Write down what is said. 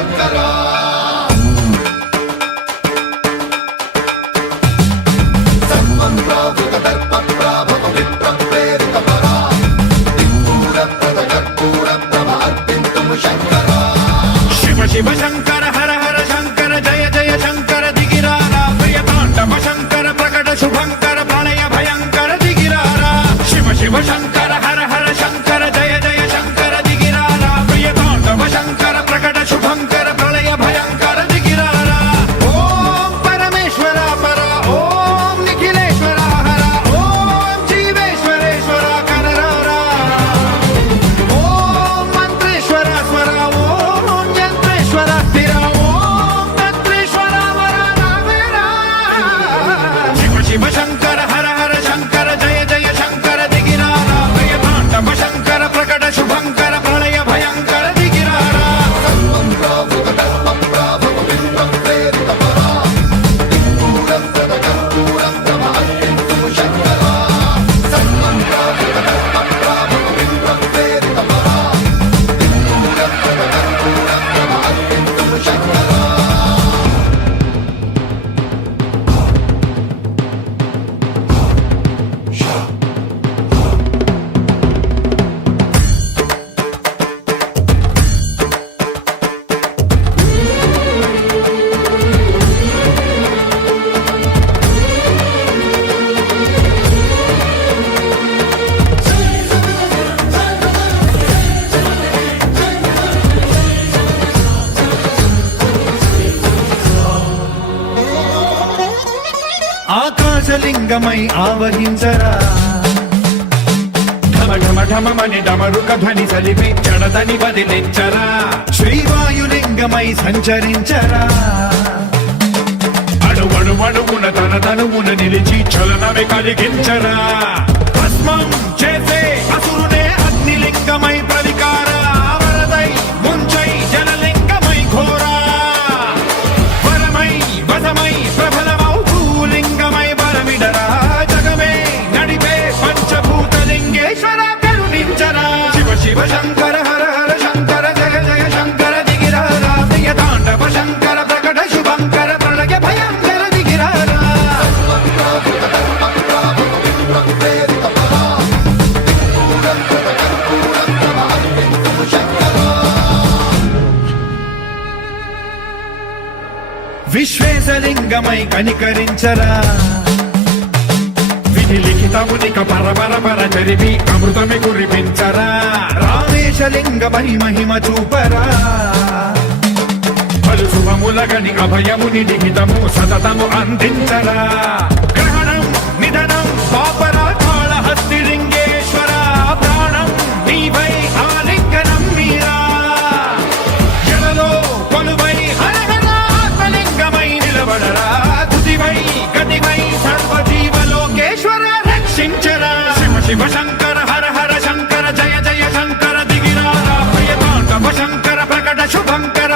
శంకరా సర్వం ప్రావృత దర్ప ప్రాభవ విప్ర ప్రేరిత పరా దిక్పూర ప్రద కర్పూర ప్రభ అర్పింతుము శంకరా శివ శివ శంకర హర హర శంకర జయ జయ శంకర దిగిరారా ప్రియతాండవ శంకర ప్రకట శుభంకర ప్రళయ భయంకర దిగిరారా శివ శివ శంకర హర హర శంకర జయ జయ శంకర దిగిరారా ప్రియతాండవ శంకర ప్రకట శుభంకర ప్రళయ భయంకర దిగిరారా ఓం పరమేశ్వర పర ఓం నిఖిలేశ్వర హర ఓం జీవేశ్వరేశ్వర కరరారా ఓం మంత్రేశ్వర స్వర ఓం యంత్రేశ్వర స్థిర ఓం తంత్రేశ్వర వర నావేరా శివ శివ శంకర హర హర శంకర జయ జయ శంకర దిగిరారా ప్రియతాండవ శంకర ప్రకట శుభంకర ప్రళయ భయంకర దిగిరారా సర్వం ప్రావృత దర్ప ప్రాభవ విప్ర ప్రేరిత పరా దిక్పూర ప్రద కర్పూర ప్రభ అర్పింతుము శంకరా సర్వం ప్రావృత దర్ప ప్రాభవ విప్ర ప్రేరిత పరా దిక్పూర ప్రద కర్పూర ప్రభ అర్పింతుము శంకరా ఆకాశలింగమై ఆవహించరా ఢమ ఢమ ఢమమని డమరుక ధ్వని సలిపి జడదని వదిలించరా శ్రీవాయులింగమై సంచరించరా అణువణువున తన తనువున నిలిచి చలనమే కలిగించరా భస్మం చేసే అసురునే అగ్నిలింగమై ప్రవికార వరదై ముంచై జలలింగమై ఘోరా వరమై వసమై ప్రబలమౌ భూలింగమై బలమిడరా జగమే నడిపే పంచభూతలింగేశ్వర కరుణించరా శివ శివ శంకర హర హర శంకర జయ జయ శంకర దిగిరారా ప్రియతాండవ శంకర ప్రకట శుభంకర ప్రళయ భయంకర దిగిరారా సర్వం ప్రావృత దర్ప ప్రాభవ విప్ర ప్రేరిత పరా దిక్పూర ప్రద కర్పూర ప్రభ అర్పింతుము శంకరా విశ్వేశలింగమై కనికరించరా విధి లిఖితమునిక పరపర పర చరివి అమృతమి కురిపించరా రామేశలింగమై మహిమ చూపరా పలు శుభములగని అభయముని లిఖితము సతతము అందించరా గ్రహణం నిధనం పాపరా కాళహస్తి లింగేశ్వర ప్రాణం నీవై ఆలింగనం మీరా జలలో కొలువై హరహర ఆత్మలింగమై నిలబడరా తుదివై గతివై సర్వజీవలోకేశ్వర రక్షించరా శివ శివ శంకర హర హర శంకర జయ జయ శంకర దిగిరారా ప్రియతాండవ శంకర ప్రకట శుభంకర